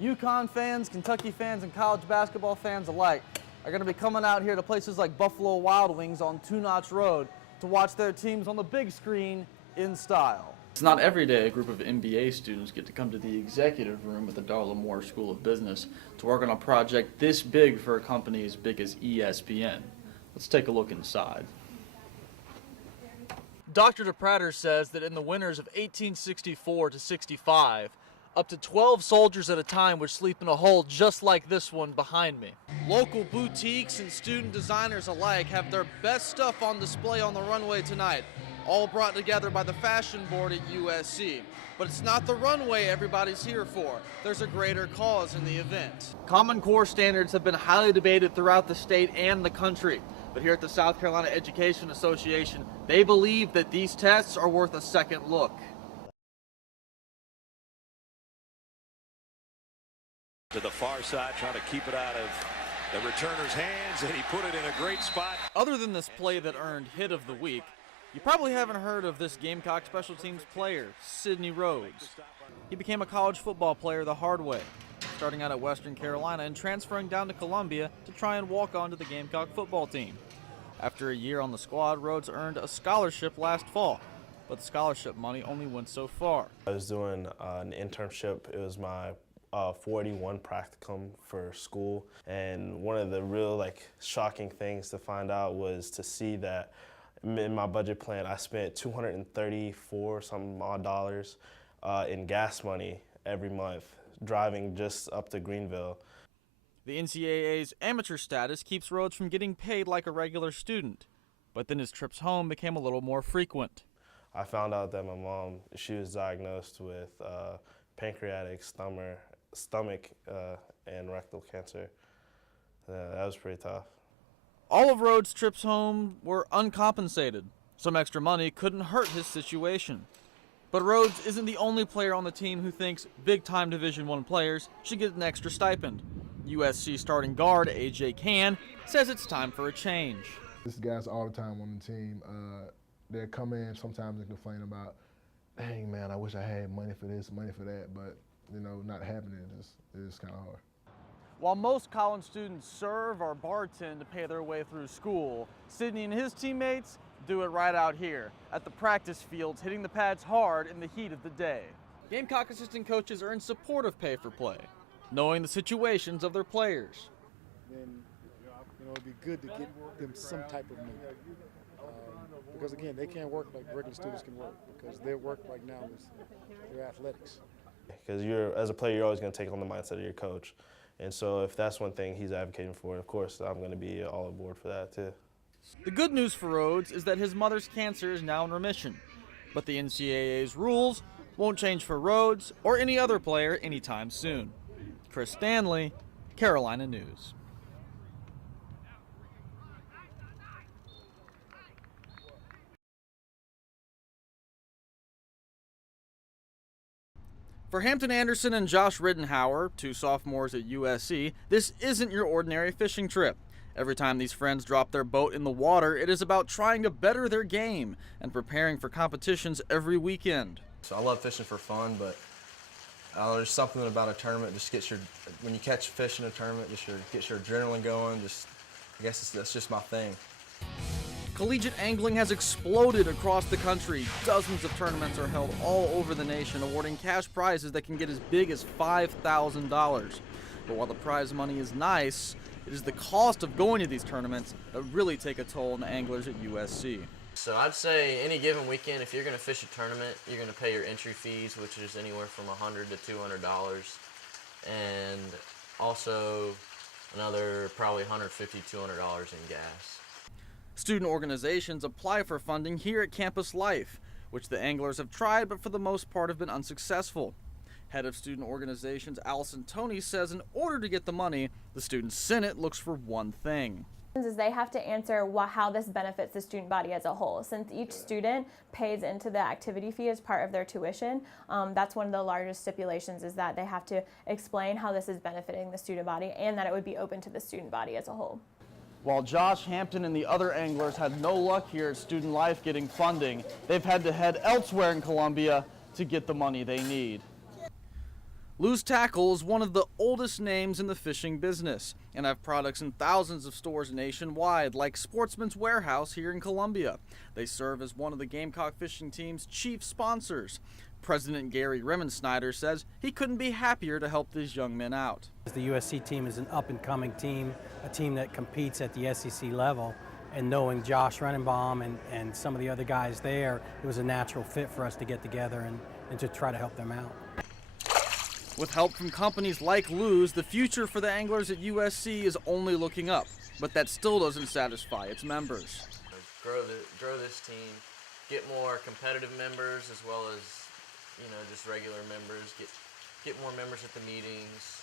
UConn fans, Kentucky fans, and college basketball fans alike are going to be coming out here to places like Buffalo Wild Wings on Two Notch Road to watch their teams on the big screen in style. It's not every day a group of MBA students get to come to the executive room at the Darla Moore School of Business to work on a project this big for a company as big as ESPN. Let's take a look inside. Dr. DePrater says that in the winters of 1864 to 65, up to 12 soldiers at a time would sleep in a hole just like this one behind me. Local boutiques and student designers alike have their best stuff on display on the runway tonight, all brought together by the fashion board at USC. But it's not the runway everybody's here for. There's a greater cause in the event. Common Core standards have been highly debated throughout the state and the country. But here at the South Carolina Education Association, they believe that these tests are worth a second look. To the far side, trying to keep it out of the returner's hands, and he put it in a great spot. Other than this play that earned Hit of the Week, you probably haven't heard of this Gamecock special teams player, Sidney Rhodes. He became a college football player the hard way, starting out at Western Carolina and transferring down to Columbia to try and walk onto the Gamecock football team. After a year on the squad, Rhodes earned a scholarship last fall, but the scholarship money only went so far. I was doing an internship. It was my 41 practicum for school, and one of the real shocking things to find out was to see that in my budget plan I spent $234 some odd dollars in gas money every month driving just up to Greenville. The NCAA's amateur status keeps Rhodes from getting paid like a regular student, but then his trips home became a little more frequent. I found out that my mom, she was diagnosed with pancreatic, stomach and rectal cancer. That was pretty tough. All of Rhodes' trips home were uncompensated. Some extra money couldn't hurt his situation. But Rhodes isn't the only player on the team who thinks big-time Division I players should get an extra stipend. USC starting guard A.J. Cann says it's time for a change. This guy's all the time on the team. They come in sometimes and complain about, dang man, I wish I had money for this, money for that, but not having it is kind of hard. While most college students serve or bartend to pay their way through school, Sidney and his teammates do it right out here at the practice fields, hitting the pads hard in the heat of the day. Gamecock assistant coaches are in support of pay for play, knowing the situations of their players. Then, it'd be good to get them some type of money. Because again, they can't work like regular students can work, because their work right now is their athletics. Because as a player, you're always going to take on the mindset of your coach. And so if that's one thing he's advocating for, of course, I'm going to be all aboard for that too. The good news for Rhodes is that his mother's cancer is now in remission, but the NCAA's rules won't change for Rhodes or any other player anytime soon. Chris Stanley, Carolina News. For Hampton Anderson and Josh Rittenhauer, two sophomores at USC, this isn't your ordinary fishing trip. Every time these friends drop their boat in the water, it is about trying to better their game and preparing for competitions every weekend. So I love fishing for fun, but there's something about a tournament just gets when you catch a fish in a tournament, just gets your adrenaline going. I guess that's just my thing. Collegiate angling has exploded across the country. Dozens of tournaments are held all over the nation, awarding cash prizes that can get as big as $5,000. But while the prize money is nice, it is the cost of going to these tournaments that really take a toll on the anglers at USC. So I'd say any given weekend, if you're going to fish a tournament, you're going to pay your entry fees, which is anywhere from $100 to $200, and also another probably $150, $200 in gas. Student organizations apply for funding here at Campus Life, which the anglers have tried but for the most part have been unsuccessful. Head of student organizations Allison Toney says in order to get the money, the Student Senate looks for one thing. Is they have to answer how this benefits the student body as a whole. Since each student pays into the activity fee as part of their tuition, that's one of the largest stipulations, is that they have to explain how this is benefiting the student body and that it would be open to the student body as a whole. While Josh, Hampton, and the other anglers had no luck here at Student Life getting funding, they've had to head elsewhere in Columbia to get the money they need. Lou's Tackle is one of the oldest names in the fishing business and have products in thousands of stores nationwide, like Sportsman's Warehouse here in Columbia. They serve as one of the Gamecock fishing team's chief sponsors. President Gary Remensnyder says he couldn't be happier to help these young men out. The USC team is an up-and-coming team, a team that competes at the SEC level, and knowing Josh Renenbaum and some of the other guys there, it was a natural fit for us to get together and to try to help them out. With help from companies like Lou's, the future for the anglers at USC is only looking up, but that still doesn't satisfy its members. Grow this team, get more competitive members as well as just regular members, get more members at the meetings.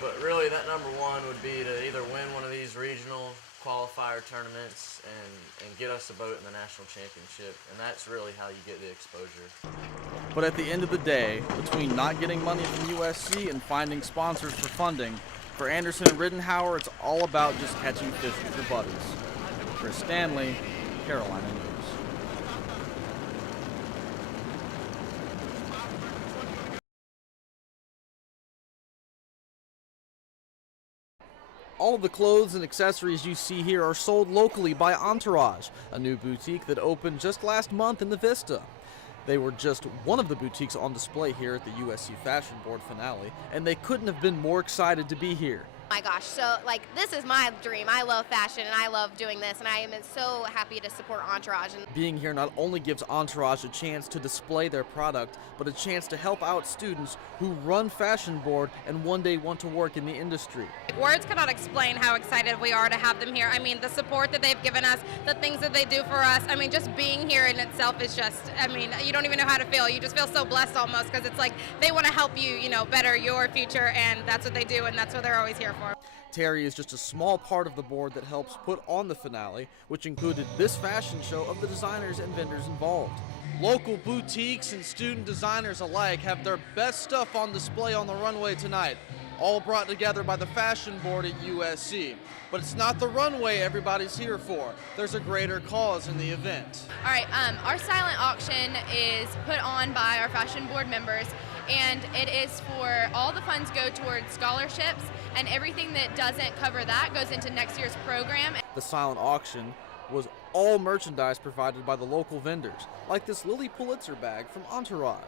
But really that number one would be to either win one of these regional qualifier tournaments and get us a boat in the national championship, and that's really how you get the exposure. But at the end of the day, between not getting money from USC and finding sponsors for funding, for Anderson and Rittenhauer, it's all about just catching fish with your buddies. Chris Stanley, Carolina News. All of the clothes and accessories you see here are sold locally by Entourage, a new boutique that opened just last month in the Vista. They were just one of the boutiques on display here at the USC Fashion Board finale, and they couldn't have been more excited to be here. My gosh, so this is my dream. I love fashion and I love doing this, and I am so happy to support Entourage. Being here not only gives Entourage a chance to display their product, but a chance to help out students who run Fashion Board and one day want to work in the industry. Words cannot explain how excited we are to have them here. I mean, the support that they've given us, the things that they do for us, I mean, just being here in itself is just, I mean, you don't even know how to feel. You just feel so blessed almost, because it's like they want to help you, better your future, and that's what they do, and that's what they're always here for. Terry is just a small part of the board that helps put on the finale, which included this fashion show of the designers and vendors involved. Local boutiques and student designers alike have their best stuff on display on the runway tonight, all brought together by the Fashion Board at USC. But it's not the runway everybody's here for. There's a greater cause in the event. All right, our silent auction is put on by our Fashion Board members, and it is for all the funds go towards scholarships, and everything that doesn't cover that goes into next year's program. The silent auction was all merchandise provided by the local vendors, like this Lily Pulitzer bag from Entourage.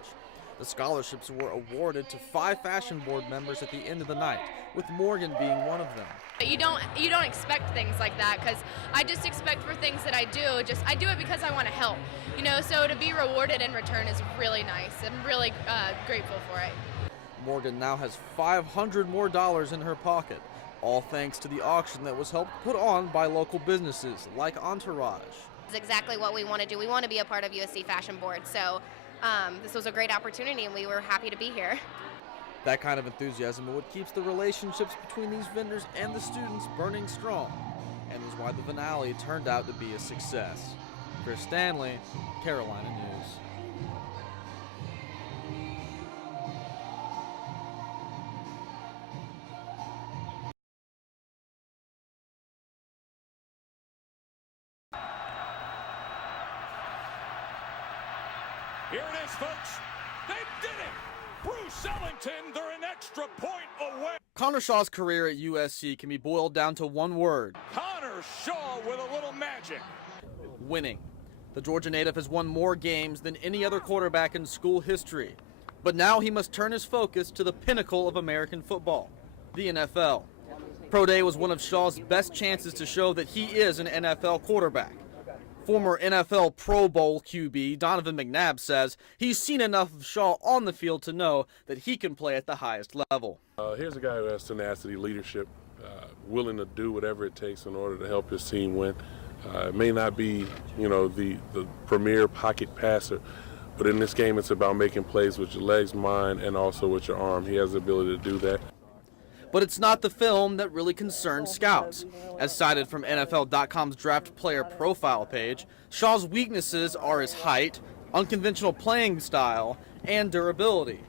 The scholarships were awarded to 5 Fashion Board members at the end of the night, with Morgan being one of them. You don't expect things like that, because I just expect for things that I do it because I want to help, so to be rewarded in return is really nice. I'm really grateful for it. Morgan now has $500 more in her pocket, all thanks to the auction that was helped put on by local businesses like Entourage. It's exactly what we want to do. We want to be a part of USC Fashion Board, so this was a great opportunity, and we were happy to be here. That kind of enthusiasm is what keeps the relationships between these vendors and the students burning strong, and is why the finale turned out to be a success. Chris Stanley, Carolina News. Here it is, folks. They did it! Bruce Ellington, they're an extra point away. Connor Shaw's career at USC can be boiled down to one word. Connor Shaw with a little magic. Winning. The Georgia native has won more games than any other quarterback in school history. But now he must turn his focus to the pinnacle of American football, the NFL. Pro Day was one of Shaw's best chances to show that he is an NFL quarterback. Former NFL Pro Bowl QB Donovan McNabb says he's seen enough of Shaw on the field to know that he can play at the highest level. Here's a guy who has tenacity, leadership, willing to do whatever it takes in order to help his team win. It may not be, the premier pocket passer, but in this game it's about making plays with your legs, mind, and also with your arm. He has the ability to do that. But it's not the film that really concerns scouts. As cited from NFL.com's draft player profile page, Shaw's weaknesses are his height, unconventional playing style, and durability.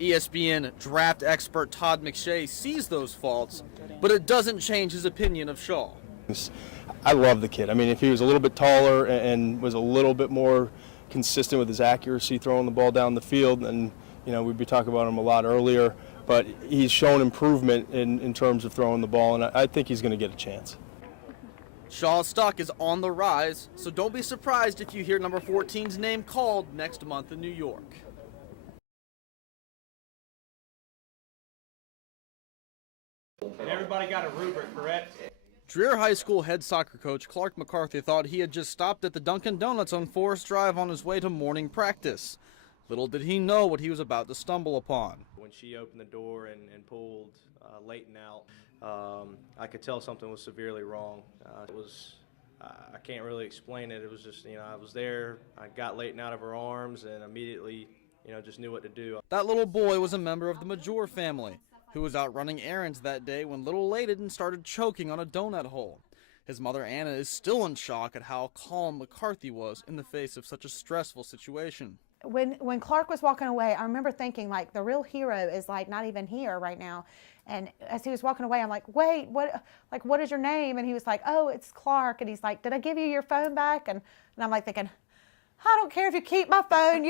ESPN draft expert Todd McShay sees those faults, but it doesn't change his opinion of Shaw. I love the kid. I mean, if he was a little bit taller and was a little bit more consistent with his accuracy throwing the ball down the field, and You know, we'd be talking about him a lot earlier, but he's shown improvement in terms of throwing the ball, and I think he's going to get a chance. Shaw's stock is on the rise, so don't be surprised if you hear number 14's name called next month in New York. And everybody got a rubric, correct? Dreher High School head soccer coach Clark McCarthy thought he had just stopped at the Dunkin' Donuts on Forest Drive on his way to morning practice. Little did he know what he was about to stumble upon. When she opened the door and pulled Leighton out, I could tell something was severely wrong. I can't really explain it. It was just, I was there, I got Leighton out of her arms and immediately, just knew what to do. That little boy was a member of the Major family, who was out running errands that day when little Leighton started choking on a donut hole. His mother Anna is still in shock at how calm McCarthy was in the face of such a stressful situation. When Clark was walking away, I remember thinking, like, the real hero is, like, not even here right now. And as he was walking away, I'm like, wait, what is your name? And he was like, oh, it's Clark. And he's like, did I give you your phone back? And I'm like thinking, I don't care if you keep my phone,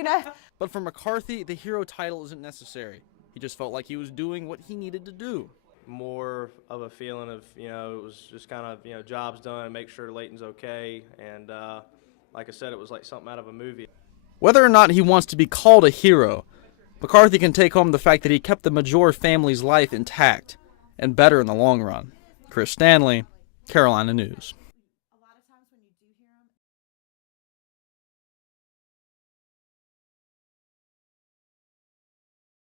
But for McCarthy, the hero title isn't necessary. He just felt like he was doing what he needed to do. More of a feeling of, it was just kind of, job's done, make sure Leighton's okay. And like I said, it was like something out of a movie. Whether or not he wants to be called a hero, McCarthy can take home the fact that he kept the Major family's life intact and better in the long run. Chris Stanley, Carolina News.